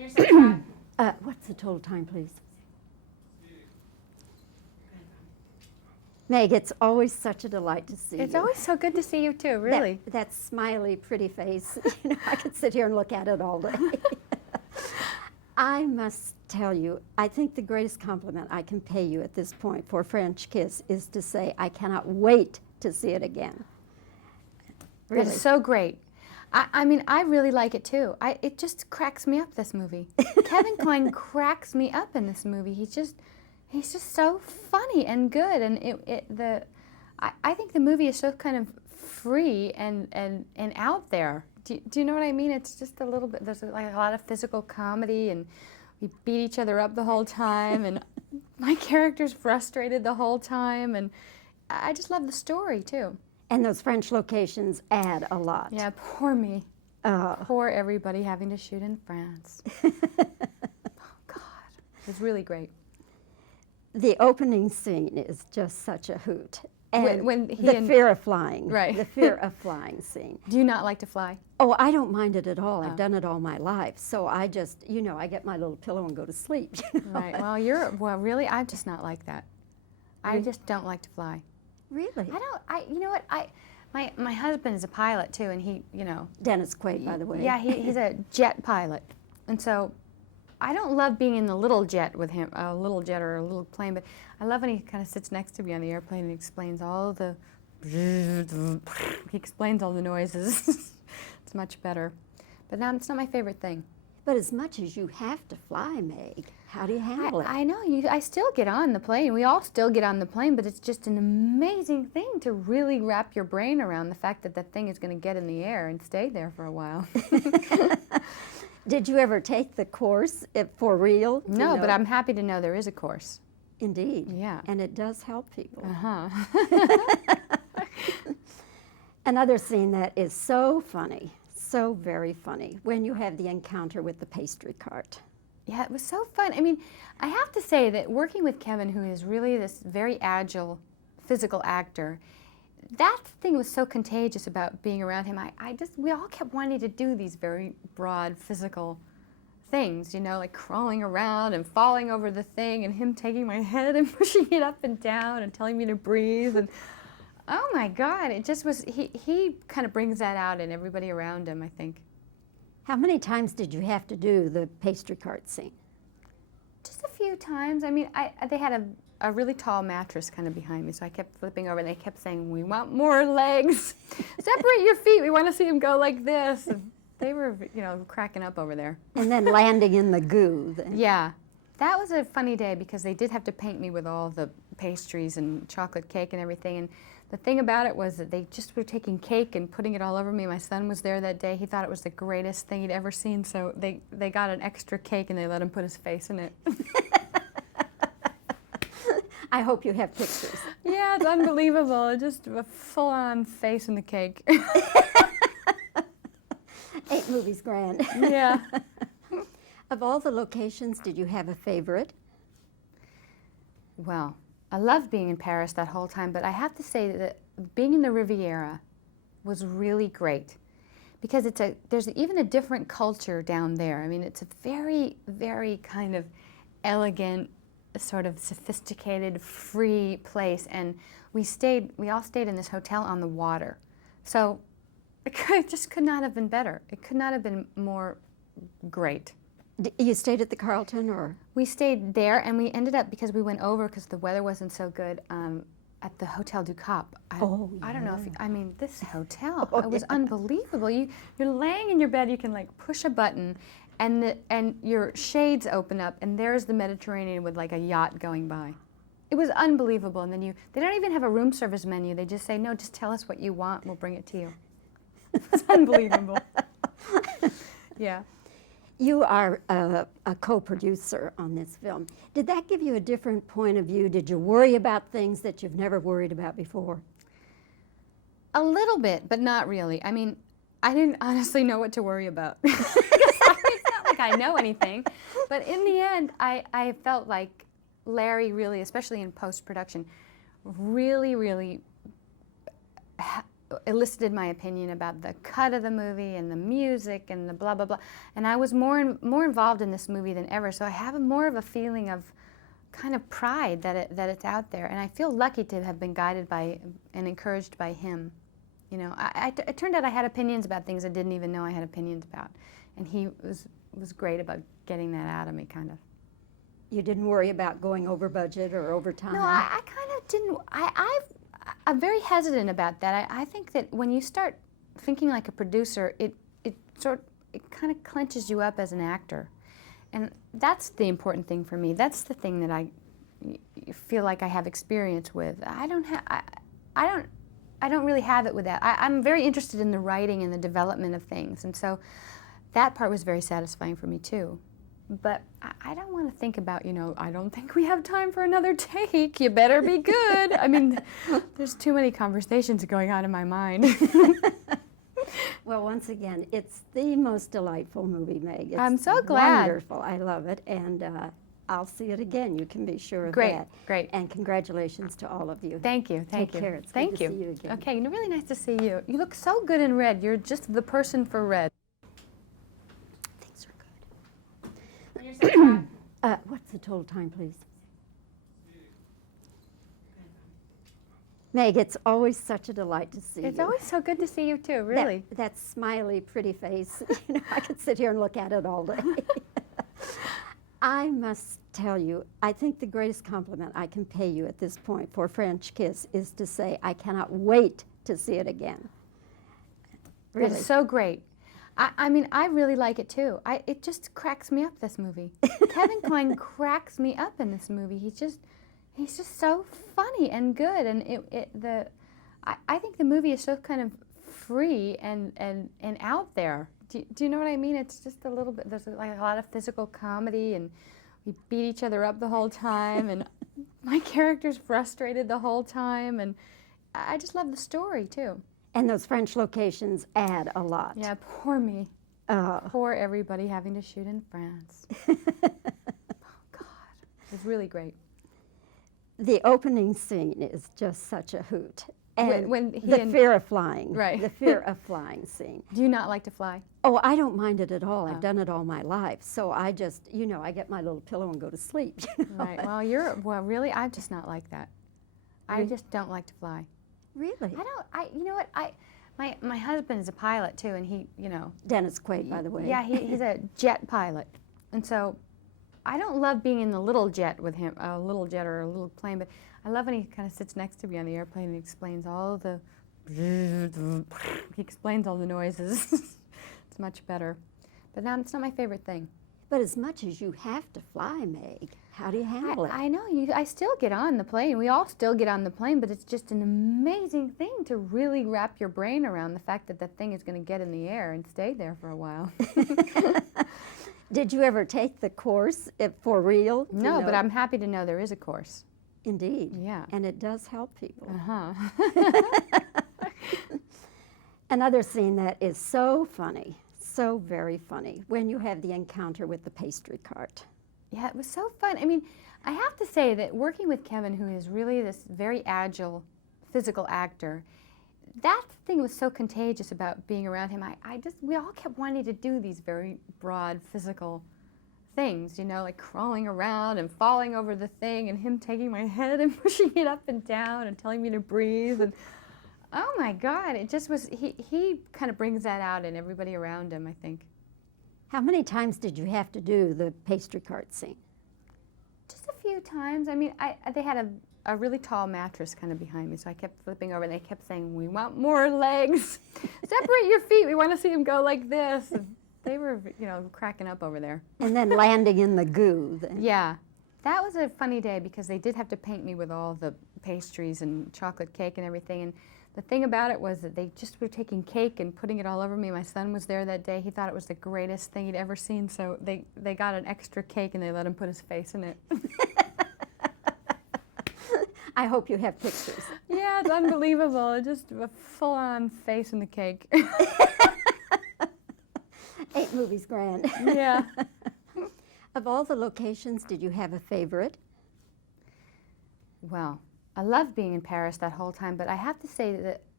you're so proud. What's the total time, please? Meg, it's always such a delight to see you. It's always so good to see you too, really. That smiley, pretty face. You know, I could sit here and look at it all day. I must tell you, I think the greatest compliment I can pay you at this point for French Kiss is to say I cannot wait to see it again. Really. It's so great. I mean, I really like it too. It just cracks me up, this movie. Kevin Kline cracks me up in this movie. He's just so funny and good, and I think the movie is so kind of free and out there. Do you know what I mean? It's just a little bit. There's like a lot of physical comedy, and we beat each other up the whole time, and my character's frustrated the whole time, and I just love the story too. And those French locations add a lot. Yeah, poor me. Poor everybody having to shoot in France. Oh God, it's really great. The opening scene is just such a hoot. And when he the fear of flying. Right. The fear of flying scene. Do you not like to fly? Oh, I don't mind it at all. I've Oh. done it all my life. So I just, you know, I get my little pillow and go to sleep. You know? Right. Well, really, I'm just not like that. I just don't like to fly. Really? You know what? My husband is a pilot too, and he, you know. Dennis Quaid, by the way. Yeah, he's a jet pilot, and so I don't love being in the little jet with him, a little jet or a little plane, but I love when he kind of sits next to me on the airplane and explains all the. He explains all the noises. It's much better, but now it's not my favorite thing. But as much as you have to fly, Meg, how do you handle it? I know, I still get on the plane. We all still get on the plane, but it's just an amazing thing to really wrap your brain around the fact that that thing is going to get in the air and stay there for a while. Did you ever take the course for real? No, but I'm happy to know there is a course. Indeed. Yeah. And it does help people. Uh-huh. Another scene that is so funny, so very funny, when you have the encounter with the pastry cart. Yeah, it was so fun. I mean, I have to say that working with Kevin, who is really this very agile physical actor, that thing was so contagious about being around him. We all kept wanting to do these very broad physical things, you know, like crawling around and falling over the thing, and him taking my head and pushing it up and down and telling me to breathe. And oh my God, it just was, he kind of brings that out in everybody around him, I think. How many times did you have to do the pastry cart scene? Just a few times. I mean, they had a really tall mattress kind of behind me, so I kept flipping over, and they kept saying, "We want more legs. Separate your feet. We want to see them go like this." And they were, you know, cracking up over there. And then landing in the goo. Yeah. That was a funny day because they did have to paint me with all the pastries and chocolate cake and everything. And the thing about it was that they just were taking cake and putting it all over me. My son was there that day. He thought it was the greatest thing he'd ever seen. So they got an extra cake and they let him put his face in it. I hope you have pictures. Yeah, it's unbelievable. Just a full-on face in the cake. 8 movies grand. Yeah. Of all the locations, did you have a favorite? Well, I loved being in Paris that whole time, but I have to say that being in the Riviera was really great because there's even a different culture down there. I mean, it's a very, very kind of elegant, sort of sophisticated, free place, and we all stayed in this hotel on the water. So it just could not have been better. It could not have been more great. You stayed at the Carlton, or? We stayed there, and we ended up, because we went over because the weather wasn't so good, at the Hotel du Cap. I don't know if I mean, this hotel, it was unbelievable. You're laying in your bed, you can like push a button, and your shades open up, and there's the Mediterranean with like a yacht going by. It was unbelievable. And then they don't even have a room service menu. They just say, no, just tell us what you want, we'll bring it to you. It's unbelievable. Yeah. You are a co-producer on this film. Did that give you a different point of view? Did you worry about things that you've never worried about before? A little bit, but not really. I mean, I didn't honestly know what to worry about. It's not like I know anything. But in the end, I felt like Larry really, especially in post-production, really, really elicited my opinion about the cut of the movie and the music and the blah, blah, blah. And I was more involved in this movie than ever, so I have more of a feeling of kind of pride that it's out there. And I feel lucky to have been guided by and encouraged by him. You know, it turned out I had opinions about things I didn't even know I had opinions about. And he was great about getting that out of me, kind of. You didn't worry about going over budget or over time? No, I kind of didn't. I'm very hesitant about that. I think that when you start thinking like a producer, it kind of clenches you up as an actor. And that's the important thing for me. That's the thing that I feel like I have experience with. I don't really have it with that. I'm very interested in the writing and the development of things, and so that part was very satisfying for me too. But I don't want to think about, you know, I don't think we have time for another take. You better be good. I mean, there's too many conversations going on in my mind. Well, once again, it's the most delightful movie, Meg. It's I'm so glad. Wonderful. I love it, and I'll see it again. You can be sure of Great, that. great. And congratulations to all of you. Thank you, thank you. Take care. It's thank good to see you again. Okay, really nice to see you. You look so good in red. You're just the person for red. Things are good. What's the total time, please? Meg, it's always such a delight to see you. It's always so good to see you too, really. That smiley, pretty face, you know, I could sit here and look at it all day. I must tell you, I think the greatest compliment I can pay you at this point for French Kiss is to say I cannot wait to see it again. Really. It's so great. I mean, I really like it too. It just cracks me up, this movie. Kevin Kline cracks me up in this movie. He's just so funny and good, and I think the movie is so kind of free and out there. Do you know what I mean? It's just a little bit. There's like a lot of physical comedy, and we beat each other up the whole time, and my character's frustrated the whole time, and I just love the story too. And those French locations add a lot. Yeah, poor me. Poor everybody having to shoot in France. Oh God, it was really great. The opening scene is just such a hoot. And when fear of flying. Right. The fear of flying scene. Do you not like to fly? Oh, I don't mind it at all. I've done it all my life. So I just, you know, I get my little pillow and go to sleep. You know? Right. Well, really, I'm just not like that. I just don't like to fly. Really? You know what? My husband is a pilot too, and he, you know. Dennis Quaid, by the way. Yeah, he's a jet pilot, and so I don't love being in the little jet with him, a little jet or a little plane, but I love when he kind of sits next to me on the airplane and explains all the, he explains all the noises. It's much better. But now it's not my favorite thing. But as much as you have to fly, Meg, how do you handle it? I know, I still get on the plane. We all still get on the plane, but it's just an amazing thing to really wrap your brain around the fact that that thing is going to get in the air and stay there for a while. Did you ever take the course for real? No, but I'm happy to know there is a course. Indeed. Yeah. And it does help people. Uh-huh. Another scene that is so funny, so very funny, when you have the encounter with the pastry cart. Yeah, it was so fun. I mean, I have to say that working with Kevin, who is really this very agile physical actor, that thing was so contagious about being around him. We all kept wanting to do these very broad physical things, you know, like crawling around and falling over the thing, and him taking my head and pushing it up and down and telling me to breathe. And oh my God, it just was, he kind of brings that out in everybody around him, I think. How many times did you have to do the pastry cart scene? Just a few times. I mean, they had a really tall mattress kind of behind me, so I kept flipping over, and they kept saying, "We want more legs. Separate your feet. We want to see him go like this." And they were, you know, cracking up over there. And then landing in the goo. Then. Yeah. That was a funny day because they did have to paint me with all the pastries and chocolate cake and everything. And the thing about it was that they just were taking cake and putting it all over me. My son was there that day. He thought it was the greatest thing he'd ever seen, so they got an extra cake and they let him put his face in it. I hope you have pictures. Yeah, it's unbelievable. Just a full-on face in the cake. 8 movies grand. Yeah. Of all the locations, did you have a favorite? Well, I loved being in Paris that whole time, but I have to say that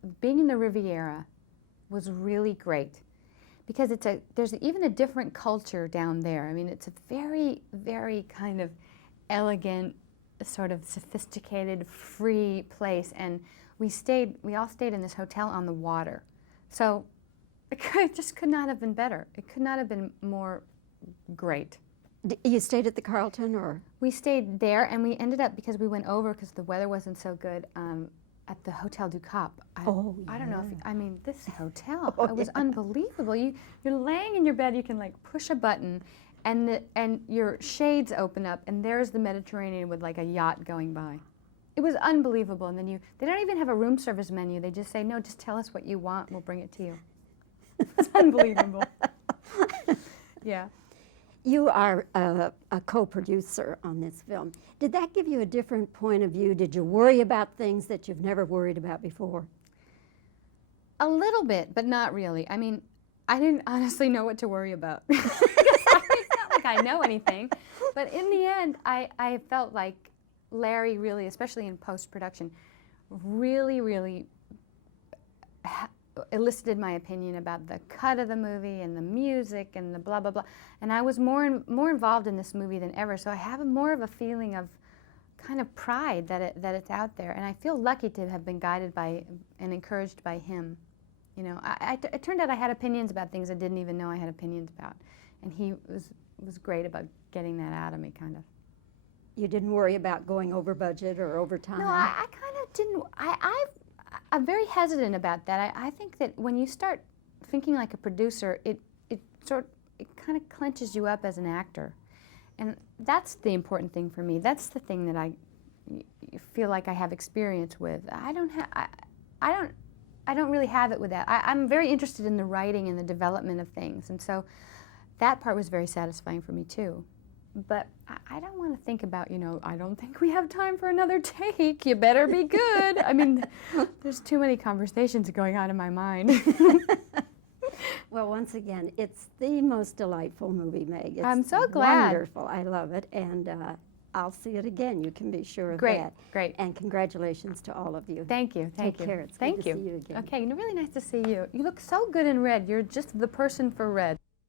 being in the Riviera was really great because there's even a different culture down there. I mean, it's a very, very kind of elegant, sort of sophisticated, free place, and we all stayed in this hotel on the water. So it just could not have been better. It could not have been more great. You stayed at the Carlton, or? We stayed there, and we ended up, because we went over because the weather wasn't so good, at the Hotel du Cap. I don't know if I mean, this hotel, it was unbelievable. You're laying in your bed, you can like push a button, and your shades open up, and there's the Mediterranean with like a yacht going by. It was unbelievable. And then they don't even have a room service menu. They just say, no, just tell us what you want, we'll bring it to you. It's unbelievable. Yeah. You are a co-producer on this film. Did that give you a different point of view? Did you worry about things that you've never worried about before? A little bit, but not really. I mean, I didn't honestly know what to worry about. It's not like I know anything. But in the end, I felt like Larry really, especially in post-production, really elicited my opinion about the cut of the movie and the music and the blah, blah, blah. And I was more involved in this movie than ever, so I have more of a feeling of kind of pride that it's out there. And I feel lucky to have been guided by and encouraged by him. You know, it turned out I had opinions about things I didn't even know I had opinions about. And he was great about getting that out of me, kind of. You didn't worry about going over budget or over time? No, I kind of didn't. I'm very hesitant about that. I think that when you start thinking like a producer, it kind of clenches you up as an actor, and that's the important thing for me. That's the thing that I feel like I have experience with. I don't really have it with that. I'm very interested in the writing and the development of things, and so that part was very satisfying for me too. But I don't want to think about, you know, I don't think we have time for another take. You better be good. I mean, there's too many conversations going on in my mind. Well, once again, it's the most delightful movie, Meg. It's I'm so glad. Wonderful. I love it. And I'll see it again. You can be sure of Great, that. great. And congratulations to all of you. Thank you. Thank you. Take care. It's Thank good you. to see you again. Okay, really nice to see you. You look so good in red. You're just the person for red.